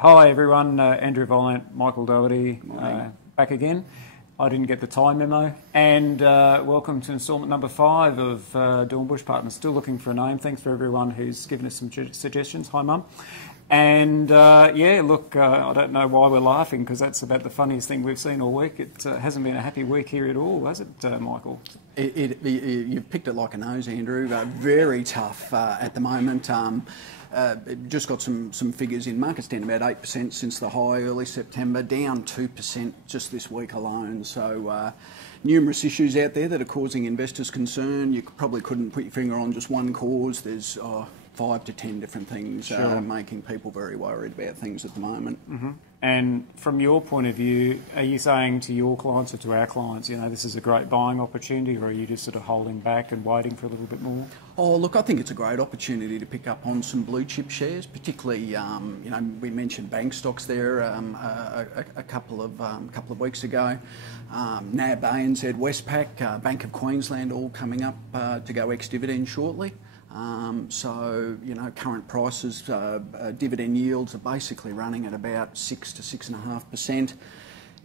Hi everyone, Andrew Wielandt, Michael Doherty, Morning. back again. I didn't get the time memo, and welcome to instalment number 5 of Dornbush Partners. Still looking for a name. Thanks for everyone who's given us some suggestions. Hi Mum. And yeah, look, I don't know why we're laughing, because that's about the funniest thing we've seen all week. It hasn't been a happy week here at all, has it, Michael? You've picked it like a nose, Andrew. Very tough at the moment. Just got some figures in. Market's down about 8% since the high early September, down 2% just this week alone. So numerous issues out there that are causing investors concern. You probably couldn't put your finger on just one cause. There's 5 to 10 different things making people very worried about things at the moment. Mm-hmm. And from your point of view, are you saying to your clients or to our clients, you know, this is a great buying opportunity, or are you just sort of holding back and waiting for a little bit more? Oh, look, I think it's a great opportunity to pick up on some blue chip shares, particularly, you know, we mentioned bank stocks there a couple of weeks ago. NAB, ANZ, Westpac, Bank of Queensland, all coming up to go ex-dividend shortly. So, you know, current prices, dividend yields are basically running at about 6 to 6.5%.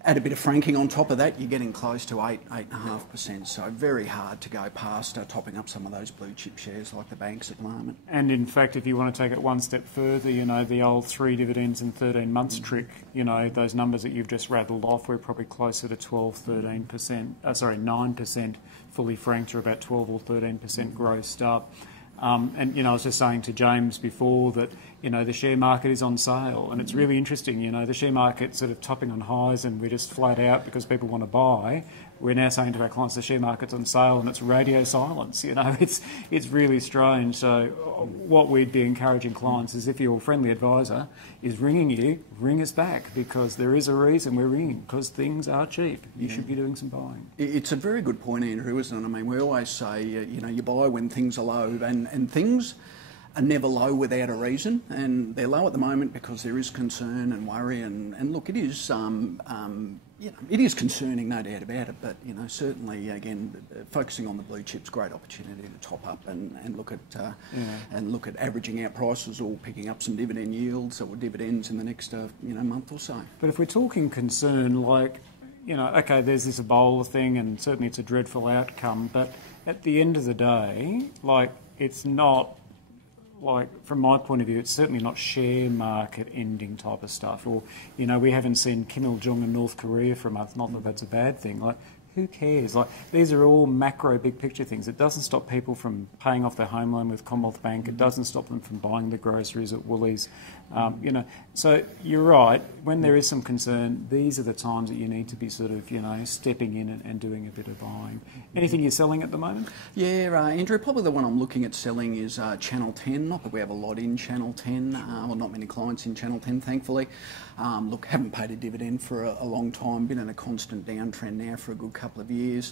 Add a bit of franking on top of that, you're getting close to 8.5%. So very hard to go past topping up some of those blue chip shares like the banks at the moment. And in fact, if you want to take it one step further, you know, the old 3 dividends in 13 months trick, you know, those numbers that you've just rattled off, we're probably closer to 9% fully franked, or about 12 or 13% grossed up. And, you know, I was just saying to James before that, you know, the share market is on sale, and it's really interesting. You know, the share market's sort of topping on highs and we're just flat out because people want to buy. We're now saying to our clients the share market's on sale and it's radio silence. You know, it's really strange. So what we'd be encouraging clients is, if your friendly advisor is ringing you, ring us back, because there is a reason we're ringing, because things are cheap. You should be doing some buying. It's a very good point, Andrew, isn't it? I mean, we always say, you know, you buy when things are low, and things are never low without a reason, and they're low at the moment because there is concern and worry, and look, it is you know, it is concerning, no doubt about it, but, you know, certainly, again, focusing on the blue chips, great opportunity to top up and look at averaging out prices, or picking up some dividend yields or dividends in the next you know, month or so. But if we're talking concern, like, you know, okay, there's this Ebola thing, and certainly it's a dreadful outcome, but at the end of the day, like, it's not, like, from my point of view, it's certainly not share market ending type of stuff. Or, you know, we haven't seen Kim Il-jung in North Korea for a month. Not that that's a bad thing. Like, who cares? Like, these are all macro, big picture things. It doesn't stop people from paying off their home loan with Commonwealth Bank. It doesn't stop them from buying the groceries at Woolies. You know, so you're right. When there is some concern, these are the times that you need to be sort of, you know, stepping in and doing a bit of buying. Anything you're selling at the moment? Yeah, Andrew, probably the one I'm looking at selling is Channel 10. Not that we have a lot in Channel 10, well, not many clients in Channel 10, thankfully. Look, haven't paid a dividend for a long time, been in a constant downtrend now for a good couple of years.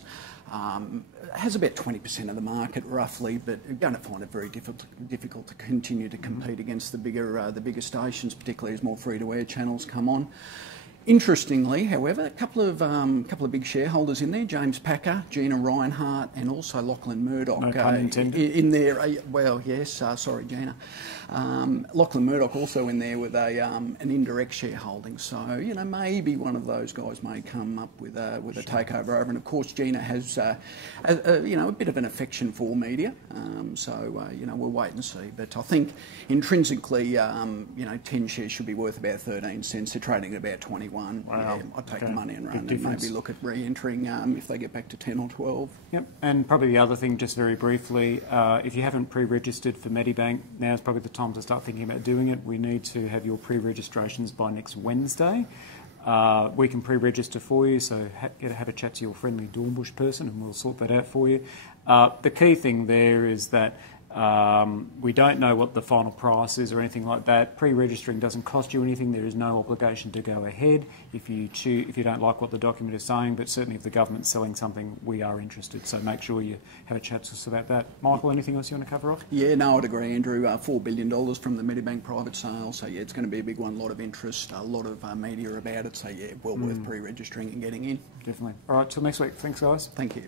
Has about 20% of the market roughly, but you're going to find it very difficult to continue to compete against the bigger stations, particularly as more free-to-air channels come on. Interestingly, however, a couple of big shareholders in there: James Packer, Gina Reinhart, and also Lachlan Murdoch. No pun intended. In there. Well, yes. Sorry, Gina. Lachlan Murdoch also in there with an indirect shareholding. So, you know, maybe one of those guys may come up with a takeover over. And of course, Gina has you know, a bit of an affection for media. So you know, we'll wait and see. But I think intrinsically, you know, 10 shares should be worth about 13 cents. They're trading at about 21. Wow. Yeah, I'd take the money and run, and maybe look at re-entering if they get back to 10 or 12. Yep, and probably the other thing, just very briefly, if you haven't pre-registered for Medibank, now's probably the time to start thinking about doing it. We need to have your pre-registrations by next Wednesday. We can pre-register for you, so have a chat to your friendly Dornbush person and we'll sort that out for you. The key thing there is that we don't know what the final price is or anything like that. Pre-registering doesn't cost you anything. There is no obligation to go ahead if you don't like what the document is saying, but certainly if the government's selling something, we are interested. So make sure you have a chat to us about that. Michael, anything else you want to cover off? Yeah, no, I'd agree, Andrew. $4 billion from the Medibank private sale. So yeah, it's going to be a big one. A lot of interest, a lot of media about it. So yeah, well worth pre-registering and getting in. Definitely. All right, till next week. Thanks, guys. Thank you.